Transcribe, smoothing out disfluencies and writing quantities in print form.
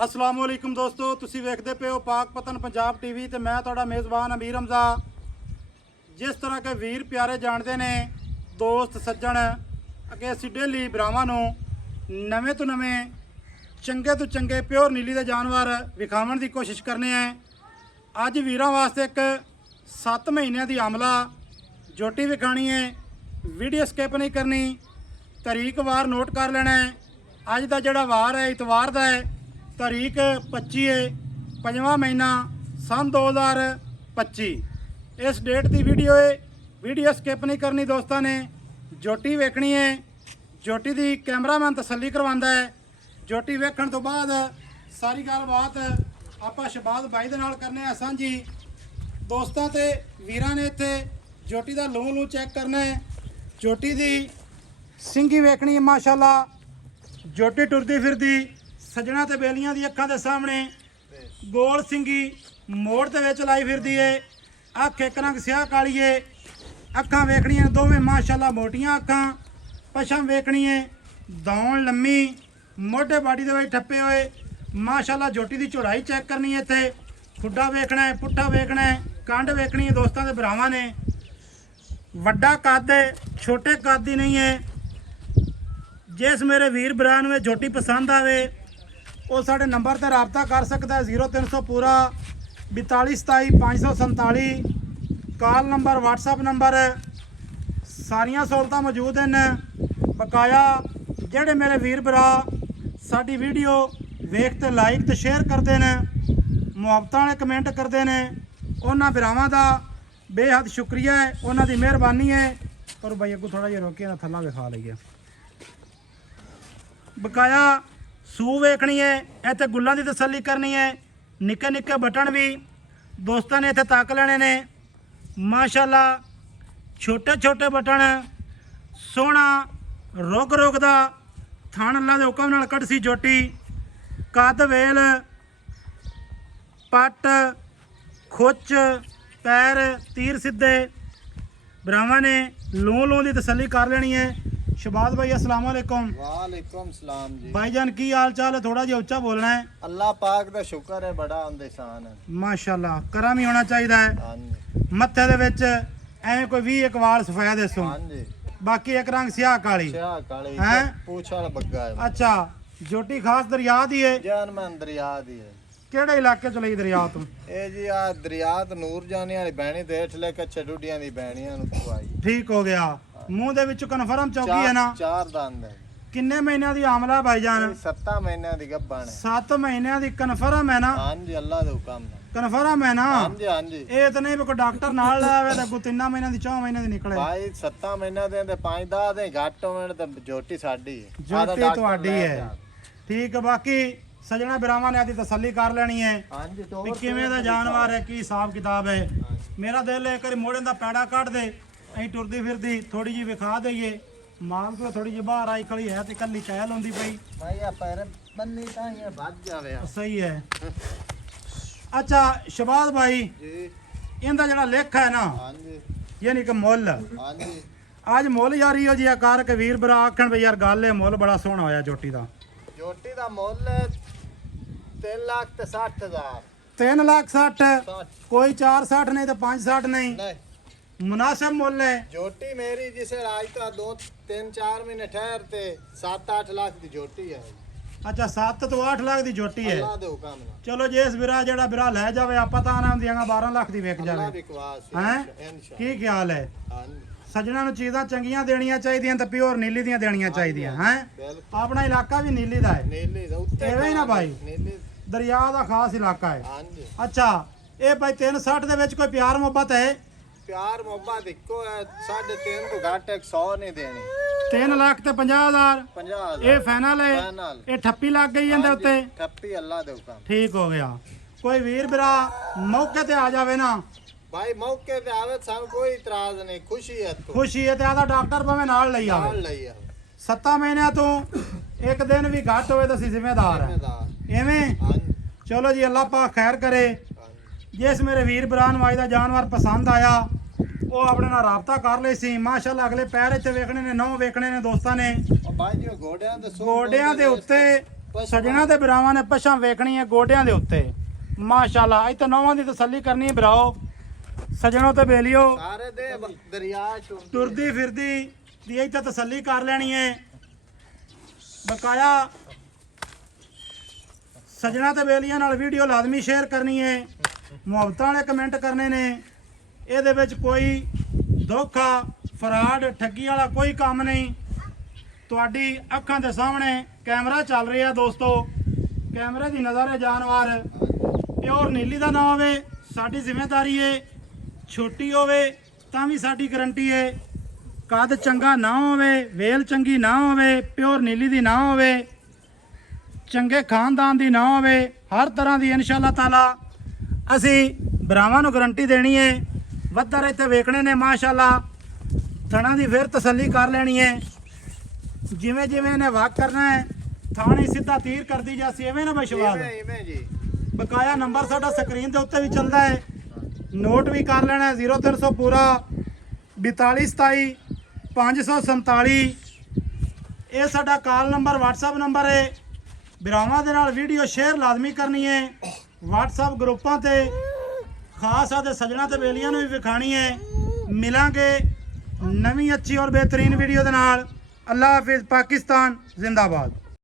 अस्सलाम वालेकुम दोस्तों, तुसी वेखदे पे हो पाक पतन पंजाब टीवी ते मैं तुहाडा मेज़बान अमीर हमजा। जिस तरह के वीर प्यारे जानते ने दोस्त सज्जन अगे असीं डेली भरावां नूं नवें तो नवें चंगे तो चंगे प्योर नीली दे जानवर विखावन की कोशिश करने हैं। अज वीरां वास्ते एक 7 महीनों की आमला जोटी विखानी है। वीडियो स्किप नहीं करनी, तारीख वार नोट कर लेना है। अज का जोड़ा वार है इतवार का है, तारीख 25 है 5वां महीना सन 2025। इस डेट की वीडियो है, वीडियो स्किप नहीं करनी। दोस्तों ने जोटी वेखनी है, जोटी की कैमरामैन तसल्ली करवांदा है। जोटी वेखण तो बाद सारी गलबात आपां शहबाज भाई दे नाल करने आ सांझी। दोस्तों ते वीरां ने इत्थे जोटी का लूं लूं चैक करना है। जोटी की सिंगी वेखनी है, माशाअल्लाह जोटी टुरदी फिरदी सजना ते बेलियां दी अखां दे सामने गोल सिंगी मोड़ ते विच लाई फिरदी है। अख एक रंग स्याह काली है, अखां वेखणियां दोवें माशाअल्लाह मोटियां अखां। पछम वेखनी है दौड़ लम्मी, मोढे बाडी दे विच ठप्पे होए माशाअल्लाह। जोटी की चौड़ाई चेक करनी है, इत्थे खुड्डा वेखना है, पुट्ठा वेखना है, कंड वेखनी है। दोस्तों के भरावां ने वड्डा कद है, छोटे कद दी नहीं है। जिस मेरे वीर भरा नूं जोटी पसंद आवे वो साढ़े नंबर पर रबता कर सकता है। 0300 पूरा 42 27 547 कॉल नंबर, व्हाट्सअप नंबर, सारिया सहूलतां मौजूद हैं। बकाया जेडे मेरे वीर भरा साडी वीडियो वेख ते लाइक ते शेयर करते हैं, मुहब्बत वाले कमेंट करते हैं, उन्हां भरावां दा बेहद शुक्रिया है, उन्हां दी मेहरबानी है। पर भाई अगू थोड़ा जिहा रोके ना थल्ला विखा लईए। बकाया सू वेखनी है, इत्थे गुल्लां की तसल्ली करनी है। निक्के निक्के बटन भी दोस्तों ने इत्थे तक लेने ने माशाअल्लाह। छोटे छोटे बटन, सोहना रुग रुग दा थण अल्लाह दे हुक्म नाल कटसी जोटी। कद वेल पट खुच पैर तीर सीधे। भरावां ने लूं लूं की तसल्ली कर लेनी है। शहबाज भाई अस्सलाम वालेकुम। वालेकुम सलाम जी। भाईजान की हाल चाल है? थोड़ा जिहा उच्चा बोलना है। अल्लाह पाक दा शुक्र है, बड़ा अंदेशान है माशाअल्लाह। करम ही होना चाहिए है। हाँ जी मत्थे दे विच ऐ कोई 20 वाल सफेद दसो, हाँ जी। बाकी एक रंग स्याह काली स्याह काली हैं? पूछ वाला बग्गा है। अच्छा, जोटी खास दरिया दी है? जान मैं दरिया दी है। केड़े इलाके च लई दरिया तू? ए जी आ दरिया तो नूर जाने वाली बहनी ते हेठ लेके छडुडियां दी बहनियां नु खुआई। ठीक हो गया। मुंह दे विच कन्फर्म चौकी है ना? 4 दंद है। किन्ने महीनों दी आमला है भाईजान? 7 महीने दी गब्बन है। 7 महीनों दी कन्फर्म है ना? हाँ जी, अल्लाह दे हुक्म नाल कन्फर्म है ना? हाँ जी हाँ जी। ये तो नहीं कोई डॉक्टर नाल लावे ते कोई 3 महीने दी 4 महीने दी निकले। भाई 7 महीने दे ते 5-10 दे घट होण ते जोटी साडी है। जोटी तुहाडी है। ठीक है, बाकी सजना बिरावां ने आदि तसल्ली कर लेनी है हाँ जी। तो कि किवें दा जानवर है, की हिसाब किताब है। मेरा दिल है एक मोड़े का पैड़ा कट दे, अं टुरदी फिरदी थोड़ी जी विखा दईए। माल को थोड़ी जी बाहर आई खड़ी है तो कली चहल होंदी पई। भाई आ पैर बन्नी तां ये भज जावे। सही है। अच्छा शहबाज भाई, जी इनका जड़ा लेखा है ना, हाँ जी यानी कि मुल हाँ जी। आज मुल यार इहो जिहा कर के वीर भरा आखण भी यार गल है मुल बड़ा सोहना होया जोटी का। जोटी दा मुੱਲ 3,60,000। 3,60,000 कोई 4,60 नहीं तो 5,60 नहीं, नहीं मुनासिब मुल है। जोटी मेरी जिसे आज तो 2-3-4 महीने ठहरते 7-8 लाख दी जोटी है। अच्छा 7 तो 8 लाख की जोटी है। अल्लाह दे हुक्म नाल चलो जिस बिरा जेड़ा बिरा लै जावे आपा तां नाम दियां 12 लाख दी विक अल्लाह जावे। विकवास हैं इंशाअल्लाह। की ख्याल है? हाँ जी सजना नूं चीज़ां चंगियां देनियां चाहिदियां ते प्योर नीली दियां देनियां चाहिदियां हैं। बिल्कुल। अपना इलाका भी नीली दा है, नीली दा उत्ते एवें ही ना भाई? नीली दरिया दा खास इलाका है। हाँ जी। अच्छा ये भाई 360 दे विच कोई प्यार मुहब्बत है? प्यार मोहब्बत इक्को है, 3.5 तो घट 100 नहीं देनी। 3,50,000 50,000 ये फाइनल है। फाइनल। ये ठप्पी लग गई है उत्ते? ठप्पी अल्लाह दे हुक्म। ठीक हो गया। कोई वीर बिरा मौके ते आ जावे ना, भाई मौके पे आवे सान कोई इतराज नहीं, खुशी है तो खुशी है ते आदा डॉक्टर भाਵੇਂ ਨਾਲ ਲਈ नाल ਆਵੇ। लई आवे। 7 महीनों तो एक दिन भी घट होवे तो ਅਸੀਂ ਜ਼ਿੰਮੇਦਾਰ ਹੈ। जिम्मेदार। एवें हाँ जी चलो जी, अल्लाह पाक खैर करे। हाँ जी। जिस मेरे वीर भरा ਨੂੰ ਅੱਜ ਦਾ ਜਾਨਵਰ पसंद आया वो अपने नाल राबता कर ले सी। माशाअल्लाह अगले पैर इत्थे वेखने ने, नौ वेखने ने दोस्तां ने। और भाई जी घोड़ियां दे गोडियां दे उत्ते ਸਜਣਾ ਤੇ ਬਰਾਵਾਂ ਨੇ ਪਛਾਂ ਵੇਖਣੀ ਹੈ ਗੋਡਿਆਂ ਦੇ ਉੱਤੇ ਮਾਸ਼ਾਅੱਲਾ। ਇੱਥੇ ਨੌਵਾਂ ਦੀ ਤਸੱਲੀ ਕਰਨੀ ਹੈ ਬਰਾਓ ਸਜਣੋ ਤੇ ਬੇਲੀਓ ਸਾਰੇ ਦੇ ਦਰਿਆ ਚੋਂ ਤੁਰਦੀ ਫਿਰਦੀ ਦੀ ਇੱਥੇ ਤਸੱਲੀ ਕਰ ਲੈਣੀ ਹੈ ਬਕਾਇਆ। ਸਜਣਾ ਤੇ ਬੇਲੀਆਂ ਨਾਲ ਵੀਡੀਓ ਲਾਜ਼ਮੀ ਸ਼ੇਅਰ ਕਰਨੀ ਹੈ, ਮੁਹੱਬਤਾਂ ਵਾਲੇ ਕਮੈਂਟ ਕਰਨੇ ਨੇ। ਇਹਦੇ ਵਿੱਚ ਕੋਈ ਧੋਖਾ ਫਰਾਡ ਠੱਗੀ ਵਾਲਾ ਕੋਈ ਕੰਮ ਨਹੀਂ। ਤੁਹਾਡੀ ਅੱਖਾਂ ਦੇ ਸਾਹਮਣੇ ਕੈਮਰਾ ਚੱਲ ਰਿਹਾ ਦੋਸਤੋ, ਕੈਮਰੇ ਦੀ ਨਜ਼ਰ ਹੈ ਜਾਨਵਰ। ਪਿਓਰ ਨੀਲੀ ਦਾ ਨਾ ਹੋਵੇ ਸਾਡੀ ਜ਼ਿੰਮੇਵਾਰੀ ਹੈ, ਛੋਟੀ ਹੋਵੇ ਤਾਂ ਵੀ ਸਾਡੀ ਗਰੰਟੀ ਹੈ। ਕੱਦ ਚੰਗਾ ਨਾ ਹੋਵੇ, ਵੇਲ ਚੰਗੀ ਨਾ ਹੋਵੇ, ਪਿਓਰ ਨੀਲੀ ਦੀ ਨਾ ਹੋਵੇ, ਚੰਗੇ ਖਾਨਦਾਨ ਦੀ ਨਾ ਹੋਵੇ, ਹਰ ਤਰ੍ਹਾਂ ਦੀ ਇਨਸ਼ਾਅੱਲਾ ਤਾਲਾ ਅਸੀਂ ਬਰਾਵਾਂ ਨੂੰ ਗਰੰਟੀ ਦੇਣੀ ਹੈ। ਵੱਧਰ ਇੱਥੇ ਵੇਖਣੇ ਨੇ ਮਾਸ਼ਾਅੱਲਾ, ਥਣਾ ਦੀ ਫਿਰ ਤਸੱਲੀ ਕਰ ਲੈਣੀ ਹੈ। ਜਿਵੇਂ ਜਿਵੇਂ ਇਹਨੇ ਵਾਕ ਕਰਨਾ ਹੈ ਥਾਣੀ ਸਿੱਧਾ ਤੀਰ ਕਰਦੀ ਜਾਸੀ, ਐਵੇਂ ਨਾ ਬਸ਼ਵਾਲ। ਇਵੇਂ ਜੀ ਬਕਾਇਆ ਨੰਬਰ ਸਾਡਾ ਸਕਰੀਨ ਦੇ ਉੱਤੇ ਵੀ ਚੱਲਦਾ ਹੈ, ਨੋਟ ਵੀ ਕਰ ਲੈਣਾ ਹੈ 0300 ਪੂਰਾ 4227 547। ਇਹ ਸਾਡਾ ਕਾਲ ਨੰਬਰ WhatsApp ਨੰਬਰ ਹੈ। ਬਰਾਵਾਂ ਦੇ ਨਾਲ ਵੀਡੀਓ ਸ਼ੇਅਰ ਲਾਜ਼ਮੀ ਕਰਨੀ ਹੈ WhatsApp ਗਰੁੱਪਾਂ ਤੇ, ਖਾਸ ਆਦੇ ਸਜਣਾ ਤੇ ਬੇਲੀਆਂ ਨੂੰ ਵੀ ਵਿਖਾਣੀ ਹੈ। ਮਿਲਾਂਗੇ ਨਵੀਂ ਅੱਛੀ ਔਰ ਬਿਹਤਰੀਨ ਵੀਡੀਓ ਦੇ ਨਾਲ। ਅੱਲਾਹ ਹਾਫਿਜ਼। ਪਾਕਿਸਤਾਨ ਜ਼ਿੰਦਾਬਾਦ।